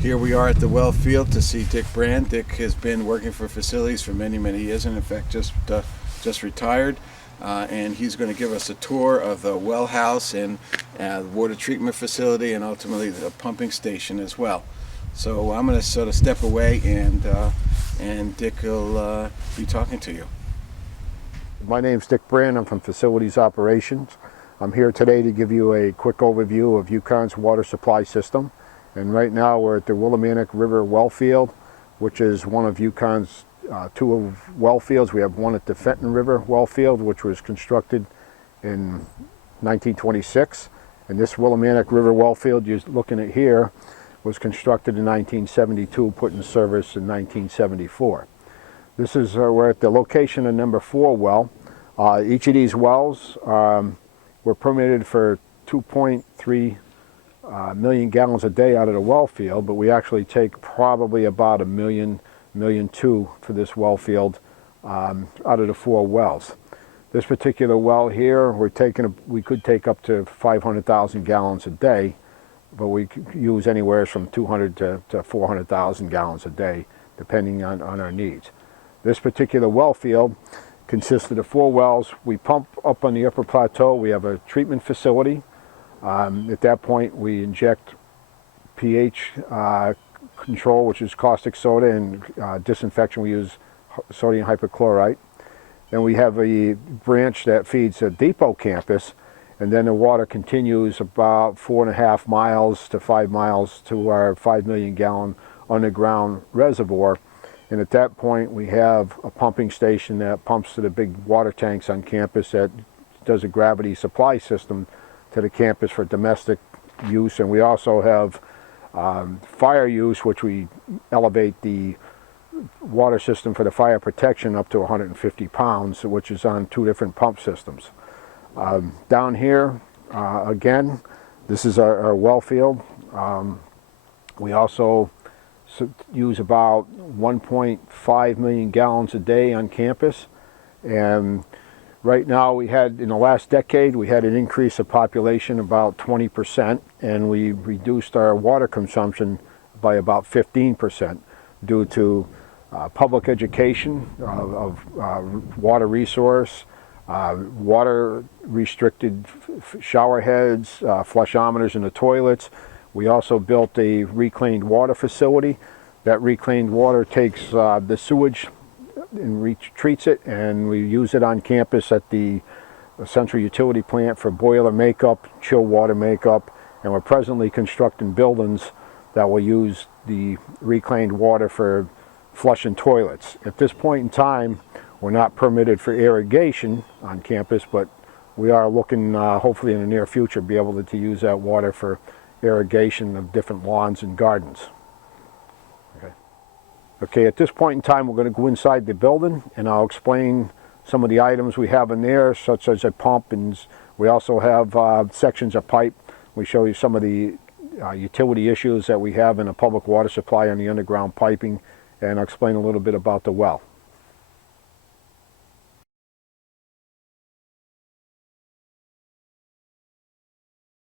Here we are at the well field to see Dick Brand. Dick has been working for facilities for many, many years, and in fact just retired. And he's going to give us a tour of the well house and water treatment facility, and ultimately the pumping station as well. So I'm going to sort of step away, and Dick will be talking to you. My name's Dick Brand. I'm from Facilities Operations. I'm here today to give you a quick overview of UConn's water supply system. And right now we're at the Willimantic River well field, which is one of UConn's two well fields. We have one at the Fenton River well field, which was constructed in 1926. And this Willimantic River well field you're looking at here was constructed in 1972, put in service in 1974. This is, we're at the location of number 4 well. Each of these wells were permitted for 2.3 million gallons a day out of the well field, but we actually take probably about 1.2 million for this well field out of the 4 wells. This particular well here, we could take up to 500,000 gallons a day, but we could use anywhere from 200 to 400,000 gallons a day, depending on our needs. This particular well field consisted of 4 wells. We pump up on the upper plateau. We have a treatment facility. At that point, we inject pH control, which is caustic soda, and disinfection, we use sodium hypochlorite. Then we have a branch that feeds the depot campus, and then the water continues about 4.5 miles to 5 miles to our 5 million gallon underground reservoir. And at that point, we have a pumping station that pumps to the big water tanks on campus that does a gravity supply system to the campus for domestic use. And we also have fire use, which we elevate the water system for the fire protection up to 150 pounds, which is on 2 different pump systems. Down here, again, this is our well field. We also use about 1.5 million gallons a day on campus. And right now, in the last decade, we had an increase of population about 20%, and we reduced our water consumption by about 15% due to public education of water resource, water restricted shower heads, flushometers in the toilets. We also built a reclaimed water facility. That reclaimed water takes the sewage and treats it, and we use it on campus at the central utility plant for boiler makeup, chill water makeup, and we're presently constructing buildings that will use the reclaimed water for flushing toilets. At this point in time, we're not permitted for irrigation on campus, but we are looking, hopefully in the near future, be able to use that water for irrigation of different lawns and gardens. Okay, at this point in time, we're going to go inside the building, and I'll explain some of the items we have in there, such as a pump, and we also have sections of pipe. We show you some of the utility issues that we have in a public water supply on the underground piping, and I'll explain a little bit about the well.